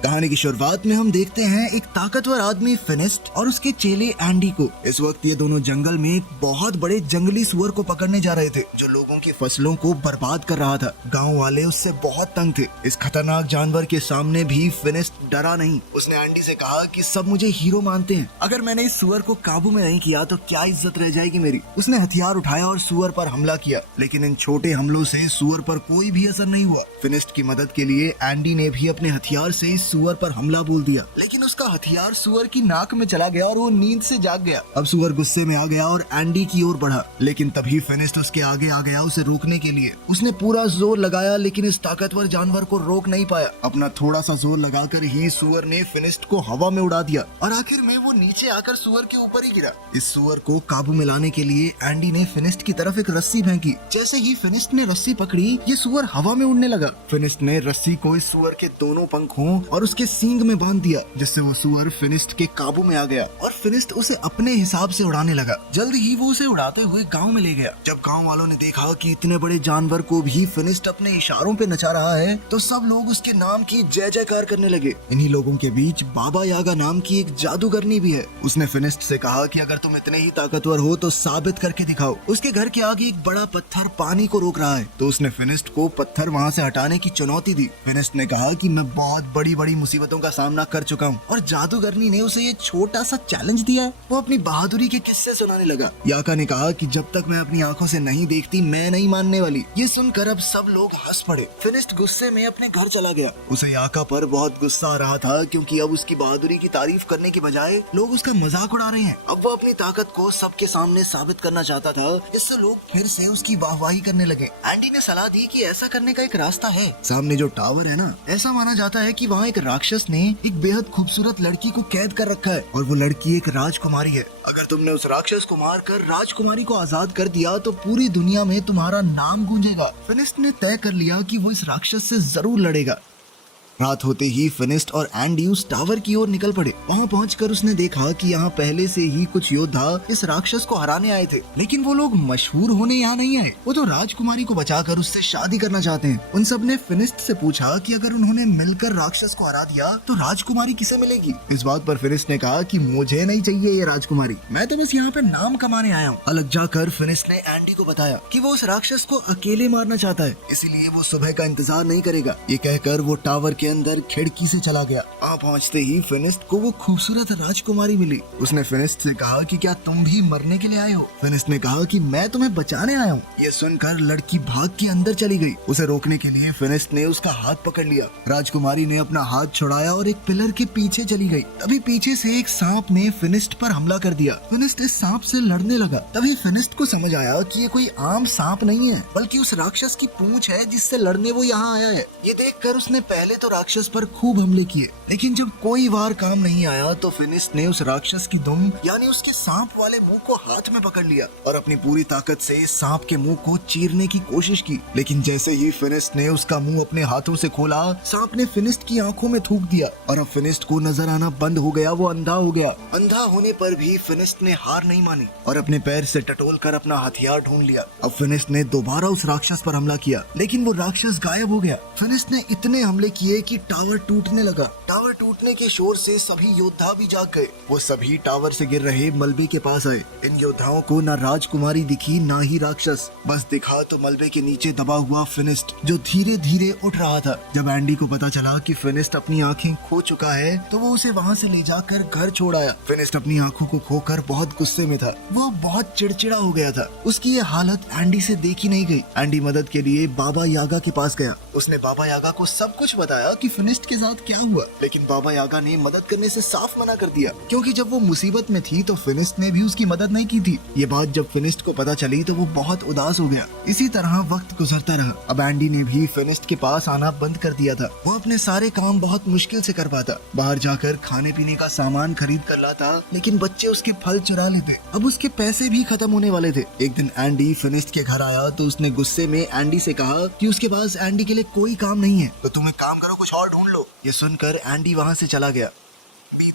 कहानी की शुरुआत में हम देखते हैं एक ताकतवर आदमी फिनिस्ट और उसके चेले एंडी को। इस वक्त ये दोनों जंगल में एक बहुत बड़े जंगली सुअर को पकड़ने जा रहे थे जो लोगों की फसलों को बर्बाद कर रहा था। गांव वाले उससे बहुत तंग थे। इस खतरनाक जानवर के सामने भी फिनिस्ट डरा नहीं। उसने एंडी से कहा कि सब मुझे हीरो मानते हैं, अगर मैंने इस सुअर को काबू में नहीं किया तो क्या इज्जत रह जाएगी मेरी। उसने हथियार उठाया और सुअर पर हमला किया, लेकिन इन छोटे हमलों से सुअर पर कोई भी असर नहीं हुआ। फिनिस्ट की मदद के लिए एंडी ने भी अपने हथियार से सुअर पर हमला बोल दिया, लेकिन उसका हथियार सुअर की नाक में चला गया और वो नींद से जाग गया। अब सुअर गुस्से में आ गया और एंडी की ओर बढ़ा, लेकिन तभी फिनिस्ट उसके आगे आ गया उसे रोकने के लिए। उसने पूरा जोर लगाया, लेकिन इस ताकतवर जानवर को रोक नहीं पाया। अपना थोड़ा सा जोर लगाकर ही सुअर ने फिनिस्ट को हवा में उड़ा दिया और आखिर में वो नीचे आकर सुअर के ऊपर ही गिरा। इस सुअर को काबू में लाने के लिए एंडी ने फिनिस्ट की तरफ एक रस्सी फेंकी। जैसे ही फिनिस्ट ने रस्सी पकड़ी, ये सुअर हवा में उड़ने लगा। फिनिस्ट ने रस्सी को इस सुअर के दोनों पंखों और उसके सींग में बांध दिया, जिससे वो सुअर फिनिस्ट के काबू में आ गया और फिनिस्ट उसे अपने हिसाब से उड़ाने लगा। जल्द ही वो उसे उड़ाते हुए गांव में ले गया। जब गांव वालों ने देखा कि इतने बड़े जानवर को भी फिनिस्ट अपने इशारों पे नचा रहा है, तो सब लोग उसके नाम की जय जयकार करने लगे। इन्हीं लोगों के बीच बाबा यागा नाम की एक जादूगरनी भी है। उसने फिनिस्ट से कहा कि अगर तुम इतने ही ताकतवर हो तो साबित करके दिखाओ। उसके घर के आगे एक बड़ा पत्थर पानी को रोक रहा है, तो उसने फिनिस्ट को पत्थर वहाँ से हटाने की चुनौती दी। फिनिस्ट ने कहा कि मैं बहुत बड़ी बड़ी मुसीबतों का सामना कर चुका हूँ और जादूगरनी ने उसे ये छोटा सा चैलेंज दिया है। वो अपनी बहादुरी के किस्से सुनाने लगा। याका ने कहा कि जब तक मैं अपनी आंखों से नहीं देखती मैं नहीं मानने वाली। ये सुनकर अब सब लोग हंस पड़े। फिनिस्ट गुस्से में अपने घर चला गया। उसे याका पर बहुत गुस्सा आ रहा था, क्योंकि अब उसकी बहादुरी की तारीफ करने के बजाय लोग उसका मजाक उड़ा रहे हैं। अब वो अपनी ताकत को सबके सामने साबित करना चाहता था। इससे लोग फिर से उसकी वाहवाही करने लगे। एंडी ने सलाह दी कि ऐसा करने का एक रास्ता है। सामने जो टावर है ना, ऐसा माना जाता है कि वहाँ एक राक्षस ने एक बेहद खूबसूरत लड़की को कैद कर रखा है और वो लड़की एक राजकुमारी है। अगर तुमने उस राक्षस को मारकर राजकुमारी को आजाद कर दिया तो पूरी दुनिया में तुम्हारा नाम गूंजेगा। फिनिस्ट ने तय कर लिया कि वो इस राक्षस से जरूर लड़ेगा। रात होते ही फिनिस्ट और एंडी उस टावर की ओर निकल पड़े। वहाँ पहुंचकर उसने देखा कि यहाँ पहले से ही कुछ योद्धा इस राक्षस को हराने आए थे, लेकिन वो लोग मशहूर होने यहाँ नहीं आए। वो तो राजकुमारी को बचाकर उससे शादी करना चाहते हैं। उन सब ने फिनिस्ट से पूछा कि अगर उन्होंने मिलकर राक्षस को हरा दिया तो राजकुमारी किसे मिलेगी। इस बात पर फिनिस्ट ने कहा कि मुझे नहीं चाहिए ये राजकुमारी, मैं तो बस यहाँ पे नाम कमाने आया हूँ। अलग जाकर फिनिस्ट ने एंडी को बताया कि वो उस राक्षस को अकेले मारना चाहता है, इसीलिए वो सुबह का इंतजार नहीं करेगा। ये कहकर वो टावर के अंदर खिड़की से चला गया। वहाँ पहुँचते ही फिनिस्ट को वो खूबसूरत राजकुमारी मिली। उसने फिनिस्ट से कहा कि क्या तुम भी मरने के लिए आए हो। फिनिस्ट ने कहा कि मैं तुम्हें बचाने आया हूँ। ये सुनकर लड़की भाग के अंदर चली गई। उसे रोकने के लिए फिनिस्ट ने उसका हाथ पकड़ लिया। राजकुमारी ने अपना हाथ छुड़ाया और एक पिलर के पीछे चली गई। तभी पीछे से एक सांप ने फिनिस्ट पर हमला कर दिया। फिनिस्ट इस सांप से लड़ने लगा। तभी फिनिस्ट को समझ आया कि ये कोई आम सांप नहीं है, बल्कि उस राक्षस की पूंछ है जिससे लड़ने वो यहाँ आया है। ये देखकर उसने पहले तो राक्षस पर खूब हमले किए, लेकिन जब कोई वार काम नहीं आया तो फिनिस्ट ने उस राक्षस की दुम यानी उसके सांप वाले मुंह को हाथ में पकड़ लिया और अपनी पूरी ताकत से सांप के मुंह को चीरने की कोशिश की। लेकिन जैसे ही फिनिस्ट ने उसका मुंह अपने हाथों से खोला, सांप ने फिनिस्ट की आंखों में थूक दिया और अब फिनिस्ट को नजर आना बंद हो गया। वो अंधा हो गया। अंधा होने पर भी फिनिस्ट ने हार नहीं मानी और अपने पैर से टटोल कर अपना हथियार ढूंढ लिया। अब फिनिस्ट ने दोबारा उस राक्षस पर हमला किया, लेकिन वो राक्षस गायब हो गया। फिनिस्ट ने इतने हमले किए कि टावर टूटने लगा। टावर टूटने के शोर से सभी योद्धा भी जाग गए। वो सभी टावर से गिर रहे मलबे के पास आए। इन योद्धाओं को ना राजकुमारी दिखी ना ही राक्षस, बस दिखा तो मलबे के नीचे दबा हुआ फिनिस्ट जो धीरे धीरे उठ रहा था। जब एंडी को पता चला कि फिनिस्ट अपनी आंखें खो चुका है तो वो उसे वहाँ से ले जाकर घर छोड़ आया। फिनिस्ट अपनी आंखों को खोकर बहुत गुस्से में था। वो बहुत चिड़चिड़ा हो गया था। उसकी ये हालत एंडी से देखी नहीं गई। एंडी मदद के लिए बाबा यागा के पास गया। उसने बाबा यागा को सब कुछ बताया कि फिनिस्ट के साथ क्या हुआ, लेकिन बाबा यागा ने मदद करने से साफ मना कर दिया, क्योंकि जब वो मुसीबत में थी तो फिनिस्ट ने भी उसकी मदद नहीं की थी। ये बात जब फिनिस्ट को पता चली तो वो बहुत उदास हो गया। इसी तरह वक्त गुजरता रहा। अब एंडी ने भी फिनिस्ट के पास आना बंद कर दिया था। वो अपने सारे काम बहुत मुश्किल से कर पाता। बाहर जाकर खाने पीने का सामान खरीद कर लाता, लेकिन बच्चे उसके फल चुरा लेते। अब उसके पैसे भी खत्म होने वाले थे। एक दिन एंडी फिनिस्ट के घर आया तो उसने गुस्से में एंडी से कहा कि उसके पास एंडी के लिए कोई काम नहीं है, तो तुम एक काम करो, कुछ और ढूंढ लो। ये सुनकर एंडी वहाँ से चला गया।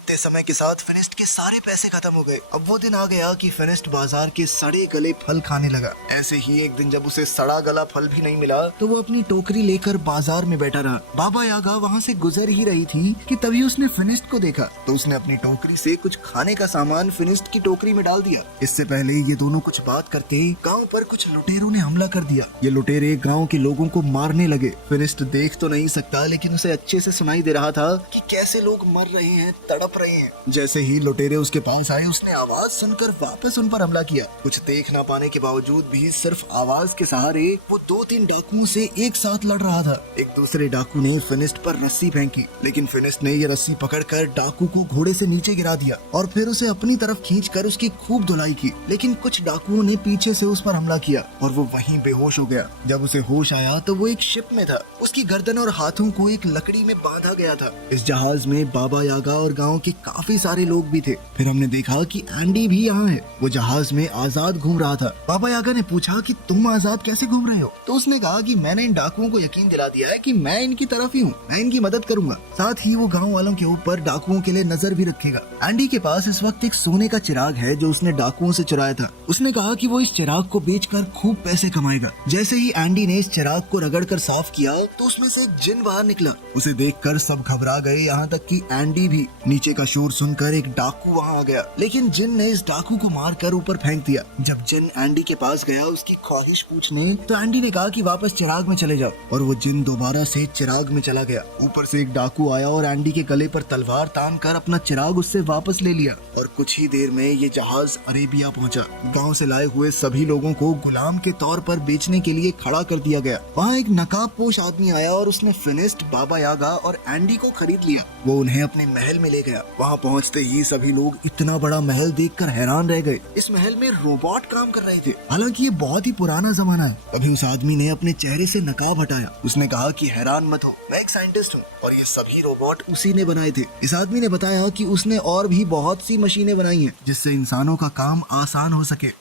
बीतते समय के साथ फिनिस्ट के सारे पैसे खत्म हो गए। अब वो दिन आ गया कि फिनिस्ट बाजार के सड़े गले फल खाने लगा। ऐसे ही एक दिन जब उसे सड़ा गला फल भी नहीं मिला तो वो अपनी टोकरी लेकर बाजार में बैठा रहा। बाबा यागा वहाँ से गुजर ही रही थी कि तभी उसने फिनिस्ट को देखा तो उसने अपनी टोकरी से कुछ खाने का सामान फिनिस्ट की टोकरी में डाल दिया। इससे पहले ये दोनों कुछ बात करते गांव पर कुछ लुटेरों ने हमला कर दिया। ये लुटेरे गांव के लोगों को मारने लगे। फिनिस्ट देख तो नहीं सकता लेकिन उसे अच्छे से सुनाई दे रहा था कि कैसे लोग मर रहे हैं, तड़प रहे हैं। जैसे ही लुटेरे उसके पास आए उसने आवाज सुनकर वापस उन पर हमला किया। कुछ देख ना पाने के बावजूद भी सिर्फ आवाज के सहारे वो 2-3 डाकुओं से एक साथ लड़ रहा था। एक दूसरे डाकू ने फिनिस्ट पर रस्सी फेंकी लेकिन फिनिस्ट ने ये रस्सी पकड़कर डाकू को घोड़े से नीचे गिरा दिया और फिर उसे अपनी तरफ खींचकर उसकी खूब धुलाई की। लेकिन कुछ डाकुओं ने पीछे से उस पर हमला किया और वो वहीं बेहोश हो गया। जब उसे होश आया तो वो एक शिप में था। उसकी गर्दन और हाथों को एक लकड़ी में बांधा गया था। इस जहाज में बाबा यागा और गांव के काफी सारे लोग भी थे। फिर हमने देखा कि एंडी भी यहाँ है। वो जहाज में आजाद घूम रहा था। बाबा यागा ने पूछा कि तुम आजाद कैसे घूम रहे हो? तो उसने कहा कि मैंने इन डाकुओं को यकीन दिला दिया है कि मैं इनकी तरफ ही हूँ, मैं इनकी मदद करूंगा। साथ ही वो गाँव वालों के ऊपर डाकुओं के लिए नजर भी रखेगा। एंडी के पास इस वक्त एक सोने का चिराग है जो उसने डाकुओं से चुराया था। उसने कहा कि वो इस चिराग को बेचकर खूब पैसे कमाएगा। जैसे ही एंडी ने इस चिराग को रगड़कर साफ किया तो उसमें से एक जिन बाहर निकला। उसे देखकर सब घबरा गए, यहाँ तक कि एंडी भी। नीचे का शोर सुनकर एक डाकू वहाँ आ गया लेकिन जिन ने इस डाकू को मारकर ऊपर फेंक दिया। जब जिन एंडी के पास गया उसकी ख्वाहिश पूछने तो एंडी ने कहा कि वापस चिराग में चले जाओ और वो जिन दोबारा से चिराग में चला गया। ऊपर से एक डाकू आया और एंडी के गले पर तलवार तान कर अपना चिराग उससे वापस ले लिया और कुछ ही देर में ये जहाज अरेबिया पहुंचा। गांव से लाए हुए सभी लोगों को गुलाम के तौर पर बेचने के लिए खड़ा कर दिया गया। वहाँ एक नकाबपोश आदमी आया और उसने फिनिस्ट, बाबा यागा और एंडी को खरीद लिया। वो उन्हें अपने महल में ले गया। वहाँ पहुँचते ही सभी लोग इतना बड़ा महल देखकर हैरान रह गए। इस महल में रोबोट काम कर रहे थे। हालांकि ये बहुत ही पुराना जमाना है। अभी उस आदमी ने अपने चेहरे से नकाब हटाया। उसने कहा कि हैरान मत हो, मैं एक साइंटिस्ट हूँ और ये सभी रोबोट उसी ने बनाए थे। इस आदमी ने बताया कि उसने और भी बहुत सी मशीनें बनाई हैं जिससे इंसानों का काम आसान हो सके।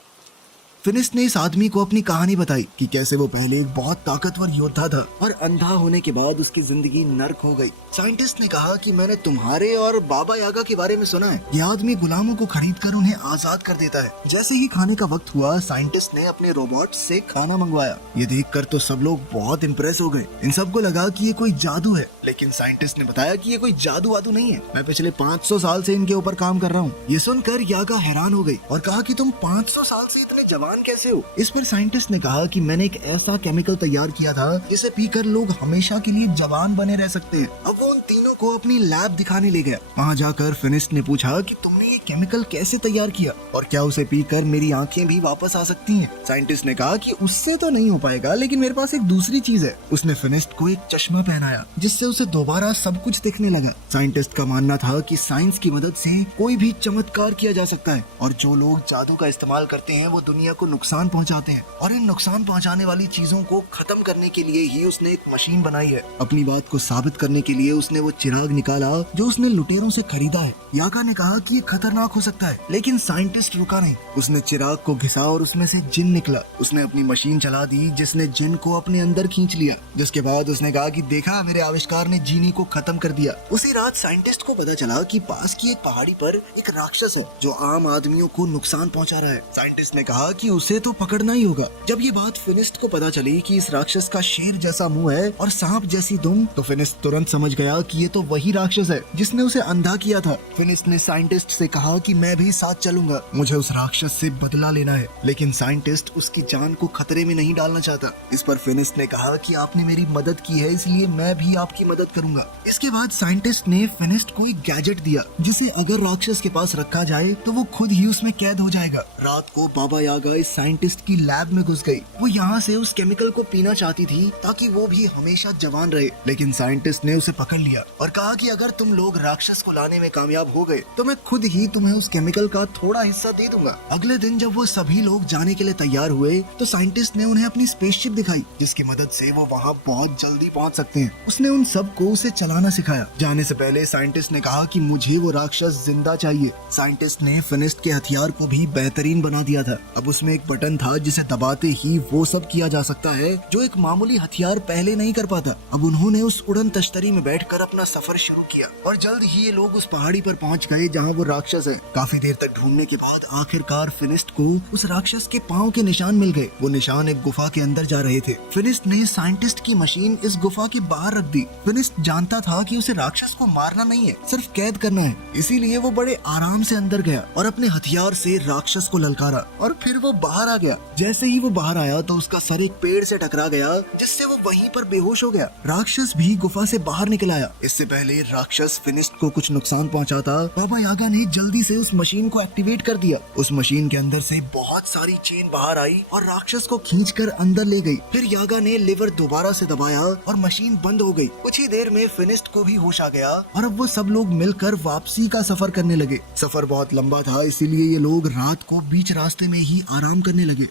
फिनिस्ट ने इस आदमी को अपनी कहानी बताई कि कैसे वो पहले एक बहुत ताकतवर योद्धा था और अंधा होने के बाद उसकी जिंदगी नर्क हो गई। साइंटिस्ट ने कहा कि मैंने तुम्हारे और बाबा यागा के बारे में सुना है। ये आदमी गुलामों को खरीदकर उन्हें आजाद कर देता है। जैसे ही खाने का वक्त हुआ साइंटिस्ट ने अपने रोबोट से खाना मंगवाया। ये देखकर तो सब लोग बहुत इम्प्रेस हो गए। इन सबको लगा कि ये कोई जादू है, लेकिन साइंटिस्ट ने बताया कि ये कोई जादू वादू नहीं है। मैं पिछले 500 साल से इनके ऊपर काम कर रहा हूँ। ये सुनकर यागा हैरान हो गई और कहा कि तुम 500 साल से इतने जवान कैसे हो? इस पर साइंटिस्ट ने कहा कि मैंने एक ऐसा केमिकल तैयार किया था जिसे पीकर लोग हमेशा के लिए जवान बने रह सकते हैं। अब वो उन तीनों को अपनी लैब दिखाने ले गया। वहाँ जाकर फिनिस्ट ने पूछा कि तुमने ये केमिकल कैसे तैयार किया और क्या उसे पीकर मेरी आंखें भी वापस आ सकती हैं? साइंटिस्ट ने कहा कि उससे तो नहीं हो पाएगा, लेकिन मेरे पास एक दूसरी चीज है। उसने फिनिस्ट को एक चश्मा पहनाया जिससे उसे दोबारा सब कुछ दिखने लगा। साइंटिस्ट का मानना था कि साइंस की मदद से कोई भी चमत्कार किया जा सकता है और जो लोग जादू का इस्तेमाल करते हैं वो दुनिया को नुकसान पहुंचाते हैं और इन नुकसान पहुंचाने वाली चीजों को खत्म करने के लिए ही उसने एक मशीन बनाई है। अपनी बात को साबित करने के लिए उसने वो चिराग निकाला जो उसने लुटेरों से खरीदा है। यागा ने कहा कि ये खतरनाक हो सकता है, लेकिन साइंटिस्ट रुका नहीं। उसने चिराग को घिसा और उसमें से जिन निकला। उसने अपनी मशीन चला दी जिसने जिन को अपने अंदर खींच लिया। जिसके बाद उसने कहा कि देखा, मेरे आविष्कार ने जीनी को खत्म कर दिया। उसी रात साइंटिस्ट को पता चला कि पास की एक पहाड़ी पर एक राक्षस है जो आम आदमियों को नुकसान पहुंचा रहा है। साइंटिस्ट ने कहा कि उसे तो पकड़ना ही होगा। जब ये बात फिनिस्ट को पता चली कि इस राक्षस का शेर जैसा मुंह है और सांप जैसी दुम, तो फिनिस्ट तुरंत समझ गया कि ये तो वही राक्षस है जिसने उसे अंधा किया था। फिनिस्ट ने साइंटिस्ट से कहा कि मैं भी साथ चलूंगा, मुझे उस राक्षस से बदला लेना है। लेकिन साइंटिस्ट उसकी जान को खतरे में नहीं डालना चाहता। इस पर फिनिस्ट ने कहा कि आपने मेरी मदद की है, इसलिए मैं भी आपकी मदद करूंगा। इसके बाद साइंटिस्ट ने फिनिस्ट को एक गैजेट दिया जिसे अगर राक्षस के पास रखा जाए तो वो खुद ही उसमें कैद हो जाएगा। रात को बाबा यागा इस साइंटिस्ट की लैब में घुस गई। वो यहाँ से उस केमिकल को पीना चाहती थी ताकि वो भी हमेशा जवान रहे, लेकिन साइंटिस्ट ने उसे पकड़ लिया और कहा कि अगर तुम लोग राक्षस को लाने में कामयाब हो गए तो मैं खुद ही तुम्हें उस केमिकल का थोड़ा हिस्सा दे दूंगा। अगले दिन जब वो सभी लोग जाने के लिए तैयार हुए तो साइंटिस्ट ने उन्हें अपनी स्पेसशिप दिखाई जिसकी मदद से वो वहाँ बहुत जल्दी पहुँच सकते हैं। उसने उन सबको उसे चलाना सिखाया। जाने से पहले साइंटिस्ट ने कहा कि मुझे वो राक्षस जिंदा चाहिए। साइंटिस्ट ने फिनिस्ट के हथियार को भी बेहतरीन बना दिया था। अब उसमें उसमें एक बटन था जिसे दबाते ही वो सब किया जा सकता है जो एक मामूली हथियार पहले नहीं कर पाता। अब उन्होंने उस उड़न तश्तरी में बैठकर अपना सफर शुरू किया और जल्द ही ये लोग उस पहाड़ी पर पहुंच गए जहां वो राक्षस है। काफी देर तक ढूंढने के बाद आखिरकार फिनिस्ट को उस राक्षस के पाँव के निशान मिल गए। वो निशान एक गुफा के अंदर जा रहे थे। फिनिस्ट ने साइंटिस्ट की मशीन इस गुफा के बाहर रख दी। फिनिस्ट जानता था कि उसे राक्षस को मारना नहीं है, सिर्फ कैद करना है। इसीलिए वो बड़े आराम से अंदर गया और अपने हथियार से राक्षस को ललकारा और फिर वो बाहर आ गया। जैसे ही वो बाहर आया तो उसका सर एक पेड़ से टकरा गया जिससे वो वहीं पर बेहोश हो गया। राक्षस भी गुफा से बाहर निकल आया। इससे पहले राक्षस फिनिस्ट को कुछ नुकसान पहुंचाता, बाबा यागा ने जल्दी से उस मशीन को एक्टिवेट कर दिया। उस मशीन के अंदर से बहुत सारी चेन बाहर आई और राक्षस को खींचकर अंदर ले गई। फिर यागा ने लिवर दोबारा से दबाया और मशीन बंद हो गई। कुछ ही देर में फिनिस्ट को भी होश आ गया और अब वो सब लोग मिलकर वापसी का सफर करने लगे। सफर बहुत लंबा था, इसीलिए ये लोग रात को बीच रास्ते में ही आराम करने लगे।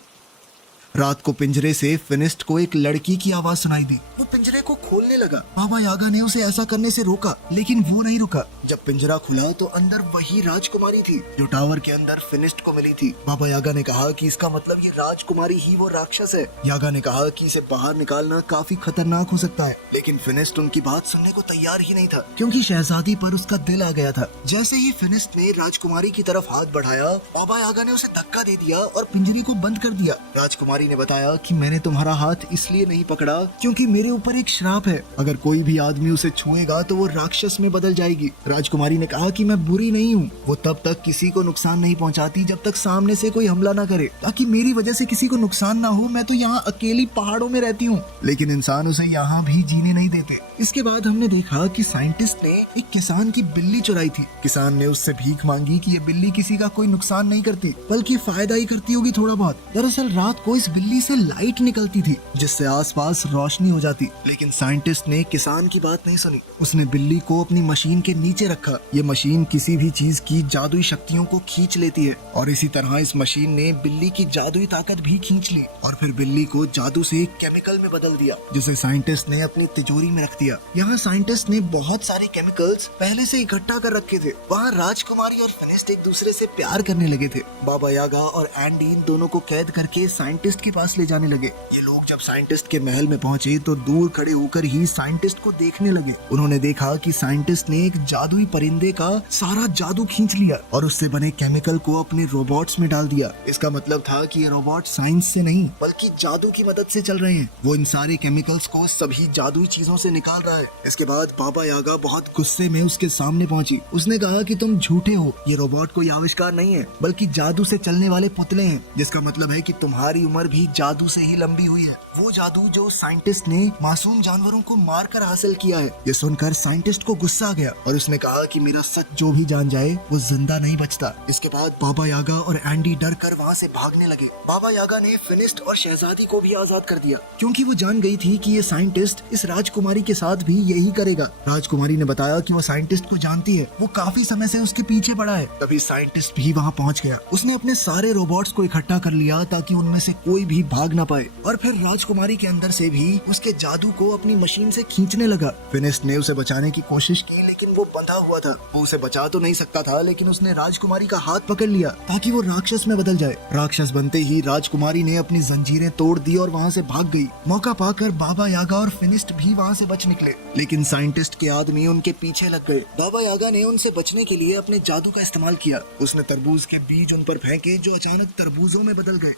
रात को पिंजरे से फिनिस्ट को एक लड़की की आवाज सुनाई दी। वो पिंजरे को खोलने लगा। बाबा यागा ने उसे ऐसा करने से रोका, लेकिन वो नहीं रुका। जब पिंजरा खुला तो अंदर वही राजकुमारी थी जो टावर के अंदर फिनिस्ट को मिली थी। बाबा यागा ने कहा कि इसका मतलब ये राजकुमारी ही वो राक्षस है। यागा ने कहा कि इसे बाहर निकालना काफी खतरनाक हो सकता है, लेकिन फिनिस्ट उनकी बात सुनने को तैयार ही नहीं था क्योंकि शहजादी पर उसका दिल आ गया था। जैसे ही फिनिस्ट ने राजकुमारी की तरफ हाथ बढ़ाया, बाबा यागा ने उसे धक्का दे दिया और पिंजरे को बंद कर दिया। राजकुमारी ने बताया कि मैंने तुम्हारा हाथ इसलिए नहीं पकड़ा क्योंकि मेरे ऊपर एक श्राप है। अगर कोई भी आदमी उसे छुएगा तो वो राक्षस में बदल जाएगी। राजकुमारी ने कहा कि मैं बुरी नहीं हूँ। वो तब तक किसी को नुकसान नहीं पहुँचाती जब तक सामने से कोई हमला ना करे, ताकि मेरी वजह से किसी को नुकसान ना हो। मैं तो यहाँ अकेली पहाड़ों में रहती हूँ, लेकिन इंसान उसे यहाँ भी जीने नहीं देते। इसके बाद हमने देखा कि साइंटिस्ट ने एक किसान की बिल्ली चुराई थी। किसान ने उससे भीख मांगी कि ये बिल्ली किसी का कोई नुकसान नहीं करती बल्कि फायदा ही करती होगी थोड़ा बहुत। दरअसल रात को इस बिल्ली से लाइट निकलती थी जिससे आसपास रोशनी हो जाती, लेकिन साइंटिस्ट ने किसान की बात नहीं सुनी। उसने बिल्ली को अपनी मशीन के नीचे रखा। ये मशीन किसी भी चीज की जादुई शक्तियों को खींच लेती है और इसी तरह इस मशीन ने बिल्ली की जादुई ताकत भी खींच ली और फिर बिल्ली को जादू से एक केमिकल में बदल दिया जिसे साइंटिस्ट ने अपनी तिजोरी में रख दिया। यहाँ साइंटिस्ट ने बहुत सारे केमिकल्स पहले से इकट्ठा कर रखे थे। वहाँ राजकुमारी और फिनिस्ट एक दूसरे से प्यार करने लगे थे। बाबा यागा और एंडी इन दोनों को कैद करके साइंटिस्ट के पास ले जाने लगे। ये लोग जब साइंटिस्ट के महल में पहुंचे तो दूर खड़े होकर ही साइंटिस्ट को देखने लगे। उन्होंने देखा कि साइंटिस्ट ने एक जादुई परिंदे का सारा जादू खींच लिया और उससे बने केमिकल को अपने रोबोट्स में डाल दिया। इसका मतलब था कि ये रोबोट साइंस से नहीं बल्कि जादू की मदद से चल रहे हैं। वो इन सारे केमिकल्स को सभी जादुई चीजों से निकाल रहा है। इसके बाद बाबा यागा बहुत गुस्से में उसके सामने पहुंची। उसने कहा कि तुम झूठे हो, ये रोबोट कोई आविष्कार नहीं है बल्कि जादू से चलने वाले पुतले हैं, जिसका मतलब है कि तुम्हारी उम्र भी जादू से ही लंबी हुई है। वो जादू जो साइंटिस्ट ने मासूम जानवरों को मारकर हासिल किया है। ये सुनकर साइंटिस्ट को गुस्सा आ गया और उसने कहा कि मेरा सच जो भी जान जाए वो जिंदा नहीं बचता। इसके बाद बाबा यागा और एंडी डर कर वहाँ से भागने लगे। बाबा यागा ने फिनिस्ट और शहजादी को भी आजाद कर दिया क्योंकि वो जान गई थी कि ये साइंटिस्ट इस राजकुमारी के साथ भी यही करेगा। राजकुमारी ने बताया कि वो साइंटिस्ट को जानती है, वो काफी समय से उसके पीछे पड़ा है। तभी साइंटिस्ट भी वहाँ पहुँच गया। उसने अपने सारे रोबोट्स को इकट्ठा कर लिया ताकि उनमें से कोई भी भाग ना पाए और फिर राजकुमारी के अंदर से भी उसके जादू को अपनी मशीन से खींचने लगा। फिनिस्ट ने उसे बचाने की कोशिश की लेकिन वो बंधा हुआ था। वो उसे बचा तो नहीं सकता था, लेकिन उसने राजकुमारी का हाथ पकड़ लिया ताकि वो राक्षस में बदल जाए। राक्षस बनते ही राजकुमारी ने अपनी जंजीरें तोड़ दी और वहाँ से भाग गई। मौका पाकर बाबा यागा और फिनिस्ट भी वहाँ से बच निकले, लेकिन साइंटिस्ट के आदमी उनके पीछे लग गए। बाबा यागा ने उनसे बचने के लिए अपने जादू का इस्तेमाल किया। उसने तरबूज के बीज उन पर फेंके जो अचानक तरबूजों में बदल गए।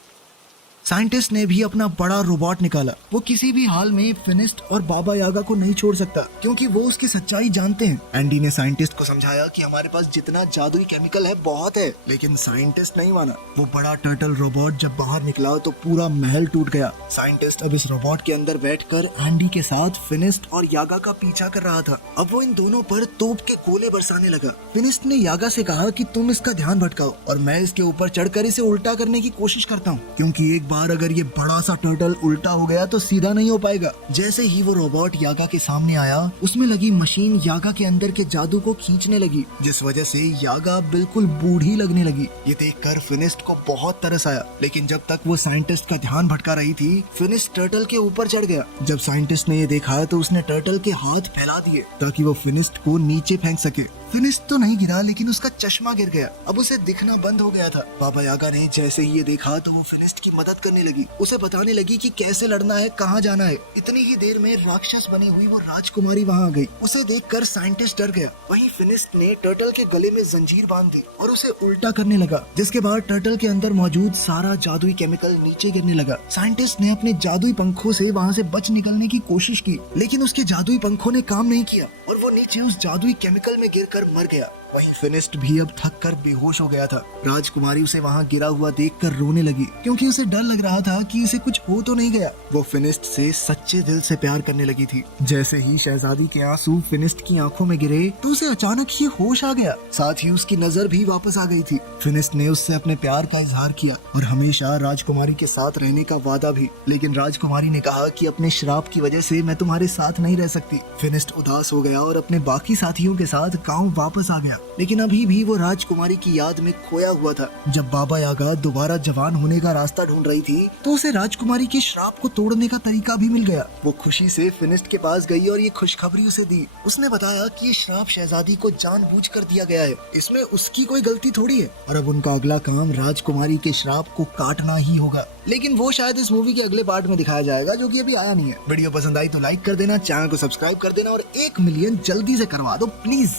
साइंटिस्ट ने भी अपना बड़ा रोबोट निकाला। वो किसी भी हाल में फिनिस्ट और बाबा यागा को नहीं छोड़ सकता क्योंकि वो उसकी सच्चाई जानते हैं। एंडी ने साइंटिस्ट को समझाया कि हमारे पास जितना जादुई केमिकल है बहुत है, लेकिन साइंटिस्ट नहीं माना। वो बड़ा टर्टल रोबोट जब बाहर निकला तो पूरा महल टूट गया। साइंटिस्ट अब इस रोबोट के अंदर बैठकर एंडी के साथ फिनिस्ट और यागा का पीछा कर रहा था। अब वो इन दोनों पर तोप के गोले बरसाने लगा। फिनिस्ट ने यागा से कहा कि तुम इसका ध्यान भटकाओ और मैं इसके ऊपर चढ़कर इसे उल्टा करने की कोशिश करता हूँ, क्योंकि एक बार अगर ये बड़ा सा टर्टल उल्टा हो गया तो सीधा नहीं हो पाएगा। जैसे ही वो रोबोट यागा के सामने आया, उसमें लगी मशीन यागा के अंदर के जादू को खींचने लगी, जिस वजह से यागा बिल्कुल बूढ़ी लगने लगी। ये देखकर फिनिस्ट को बहुत तरस आया, लेकिन जब तक वो साइंटिस्ट का ध्यान भटका रही थी, फिनिस्ट टर्टल के ऊपर चढ़ गया। जब साइंटिस्ट ने ये देखा तो उसने टर्टल के हाथ फैला दिए ताकि वो फिनिस्ट को नीचे फेंक सके। फिनिस्ट तो नहीं गिरा, लेकिन उसका चश्मा गिर गया। अब उसे दिखना बंद हो गया था। बाबा यागा ने जैसे ही ये देखा तो वो फिनिस्ट की मदद करने लगी, उसे बताने लगी कि कैसे लड़ना है, कहाँ जाना है। इतनी ही देर में राक्षस बनी हुई वो राजकुमारी वहाँ आ गई। उसे देखकर साइंटिस्ट डर गया। वहीं फिनिस्ट ने टर्टल के गले में जंजीर बांध दी और उसे उल्टा करने लगा, जिसके बाद टर्टल के अंदर मौजूद सारा जादुई केमिकल नीचे गिरने लगा। साइंटिस्ट ने अपने जादुई पंखों से वहाँ से बच निकलने की कोशिश की, लेकिन उसके जादुई पंखों ने काम नहीं किया और वो नीचे उस जादुई केमिकल में गिरकर मर गया। वहीं फिनिस्ट भी अब थक कर बेहोश हो गया था। राजकुमारी उसे वहाँ गिरा हुआ देखकर रोने लगी, क्योंकि उसे डर लग रहा था कि उसे कुछ हो तो नहीं गया। वो फिनिस्ट से सच्चे दिल से प्यार करने लगी थी। जैसे ही शहजादी के आंसू फिनिस्ट की आंखों में गिरे तो उसे अचानक ही होश आ गया, साथ ही उसकी नजर भी वापस आ गई थी। फिनिस्ट ने उससे अपने प्यार का इजहार किया और हमेशा राजकुमारी के साथ रहने का वादा भी, लेकिन राजकुमारी ने कहा कि अपने श्राप की वजह से मैं तुम्हारे साथ नहीं रह सकती। फिनिस्ट उदास हो गया और अपने बाकी साथियों के साथ गाँव वापस आ गया, लेकिन अभी भी वो राजकुमारी की याद में खोया हुआ था। जब बाबा यागा दोबारा जवान होने का रास्ता ढूंढ रही थी तो उसे राजकुमारी के श्राप को तोड़ने का तरीका भी मिल गया। वो खुशी से फिनिस्ट के पास गई और ये खुशखबरी उसे दी। उसने बताया कि ये श्राप शहजादी को जानबूझकर दिया गया है, इसमें उसकी कोई गलती थोड़ी है और अब उनका अगला काम राजकुमारी के श्राप को काटना ही होगा। लेकिन वो शायद इस मूवी के अगले पार्ट में दिखाया जाएगा, जो कि अभी आया नहीं है। वीडियो पसंद आई तो लाइक कर देना, चैनल को सब्सक्राइब कर देना और 1 मिलियन जल्दी से करवा दो प्लीज।